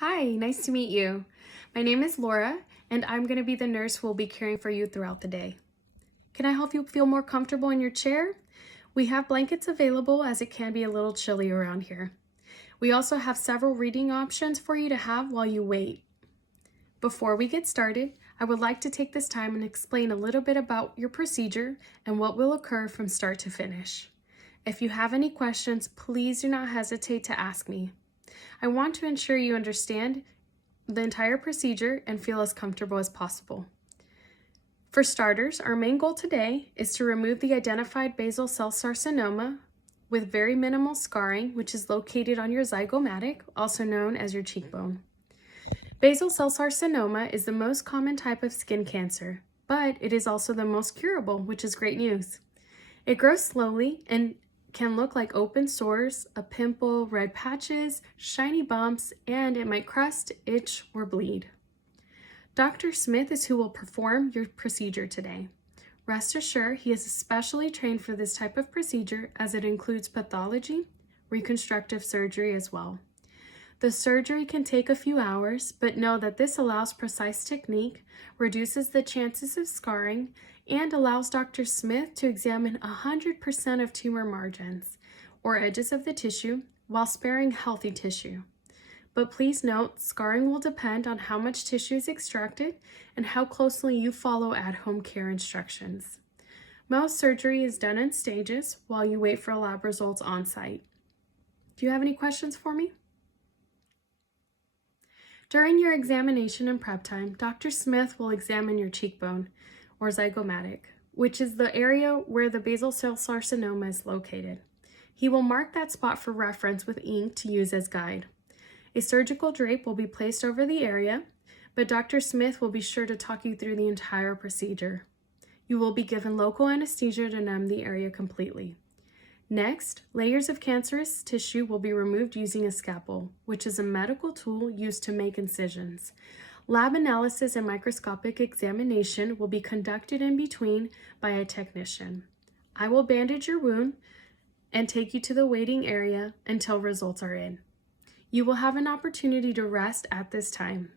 Hi, nice to meet you. My name is Laura, and I'm going to be the nurse who will be caring for you throughout the day. Can I help you feel more comfortable in your chair? We have blankets available as it can be a little chilly around here. We also have several reading options for you to have while you wait. Before we get started, I would like to take this time and explain a little bit about your procedure and what will occur from start to finish. If you have any questions, please do not hesitate to ask me. I want to ensure you understand the entire procedure and feel as comfortable as possible. For starters, our main goal today is to remove the identified basal cell carcinoma with very minimal scarring, which is located on your zygomatic, also known as your cheekbone. Basal cell carcinoma is the most common type of skin cancer, but it is also the most curable, which is great news. It grows slowly and can look like open sores, a pimple, red patches, shiny bumps, and it might crust, itch, or bleed. Dr. Smith is who will perform your procedure today. Rest assured, he is especially trained for this type of procedure as it includes pathology, reconstructive surgery as well. The surgery can take a few hours, but know that this allows precise technique, reduces the chances of scarring, and allows Dr. Smith to examine 100% of tumor margins, or edges of the tissue, while sparing healthy tissue. But please note, scarring will depend on how much tissue is extracted and how closely you follow at-home care instructions. Most surgery is done in stages while you wait for lab results on site. Do you have any questions for me? During your examination and prep time, Dr. Smith will examine your cheekbone, or zygomatic, which is the area where the basal cell carcinoma is located. He will mark that spot for reference with ink to use as guide. A surgical drape will be placed over the area, but Dr. Smith will be sure to talk you through the entire procedure. You will be given local anesthesia to numb the area completely. Next, layers of cancerous tissue will be removed using a scalpel, which is a medical tool used to make incisions. Lab analysis and microscopic examination will be conducted in between by a technician. I will bandage your wound and take you to the waiting area until results are in. You will have an opportunity to rest at this time.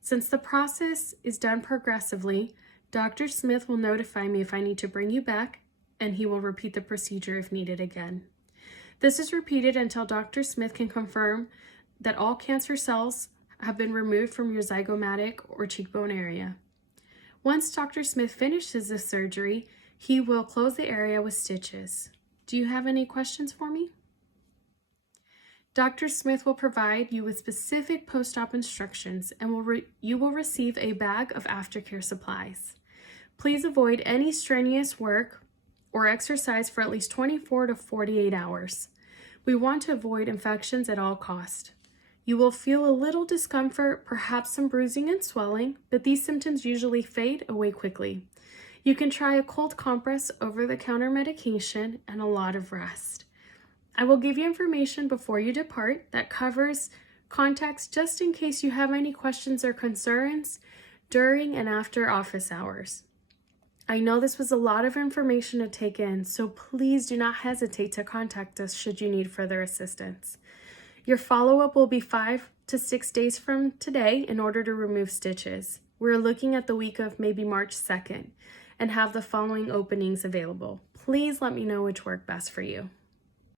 Since the process is done progressively, Dr. Smith will notify me if I need to bring you back, and he will repeat the procedure if needed again. This is repeated until Dr. Smith can confirm that all cancer cells have been removed from your zygomatic or cheekbone area. Once Dr. Smith finishes the surgery, he will close the area with stitches. Do you have any questions for me? Dr. Smith will provide you with specific post-op instructions and you will receive a bag of aftercare supplies. Please avoid any strenuous work or exercise for at least 24 to 48 hours. We want to avoid infections at all costs. You will feel a little discomfort, perhaps some bruising and swelling, but these symptoms usually fade away quickly. You can try a cold compress, over-the-counter medication, and a lot of rest. I will give you information before you depart that covers contacts just in case you have any questions or concerns during and after office hours. I know this was a lot of information to take in, so please do not hesitate to contact us should you need further assistance. Your follow-up will be 5 to 6 days from today in order to remove stitches. We're looking at the week of maybe March 2nd and have the following openings available. Please let me know which work best for you.